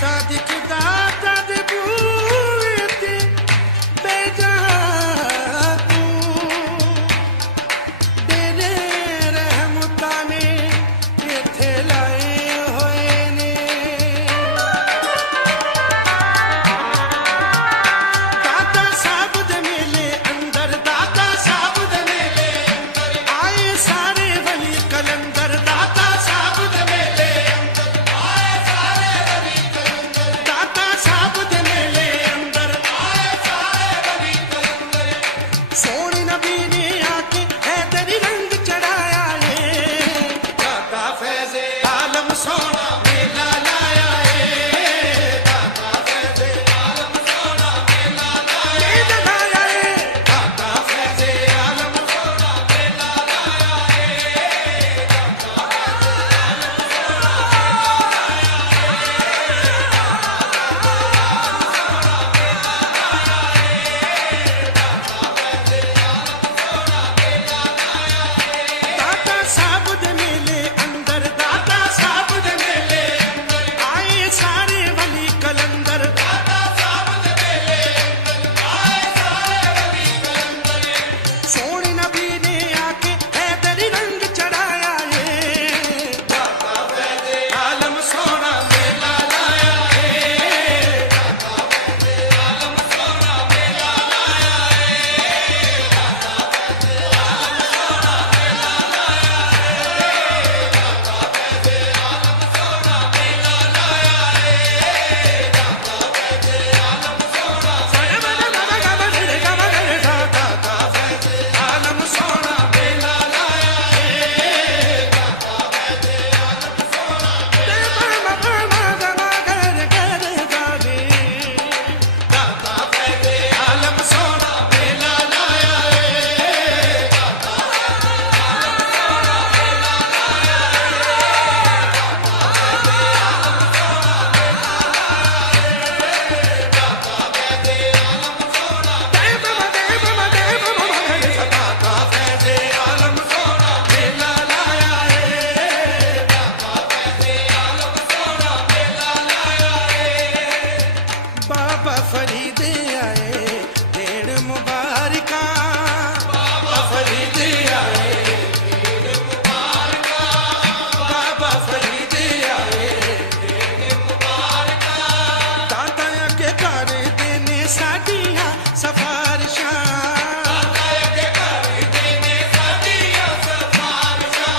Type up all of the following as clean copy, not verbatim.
सादिक दाता दे बूहे ते बेजहां तू तेरे रहमतां ने इत्थे लाए होए ने दाता साहब दे मेले अंदर दाता साहब दे मेले अंदर आए सारे वली कलंदर दाता साहब दे मेले अंदर आए सारे वली कलंदर दाता साहब दे मेले अंदर आए सारे वली कलंदर सोने नबी ने आके हैदरी रंग चढ़ाया है दाता फैज़े आलम सोना मेला लाया है दाता फैज़े आलम सोना मेला लाया है दाता फैज़े आलम सोना मेला लाया है दाता साहब दे मेले अंदर दाता साहब दे मेले अंदर आए सारे वली कलंदर दाता साहब दे मेले अंदर आए सारे वली कलंदर सोने नबी ने आके हैदरी रंग चढ़ाया है दाता फैज़े आलम सोना मेला लाया है दाता फैज़े आलम सोना मेला लाया है दाता फैज़े आलम सोना मेला लाया है दाता फैज़े आलम सोना मेला लाया है दाता फैज़े आलम सोना दाता फैज़े आलम सोना मेला लाया है दाता फैज़े आलम सोना दाता फैज़े आलम सोना मेला लाया है दाता फैज़े आलम सोना मेला लाया है दाता फैज़े आलम सोना मेला लाया है बाबा फरीद आए देण मुबारका बाबा फरीद आए देण मुबारका बाबा फरीद आए देण मुबारका दाता अगे कर देने साडियां सफारिशां दाता अगे कर देने साडियां सफारिशां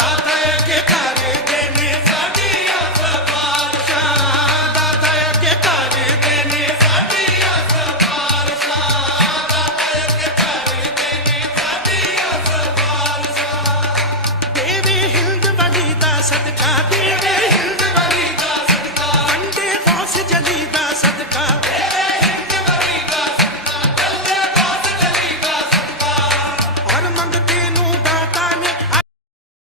दाता अगे कर देने साडियां सफारिशां दाता अगे कर देने साडियां सफारिशां दाता अगे कर देने साडियां सफारिशां देवी हिंद वली दा सदका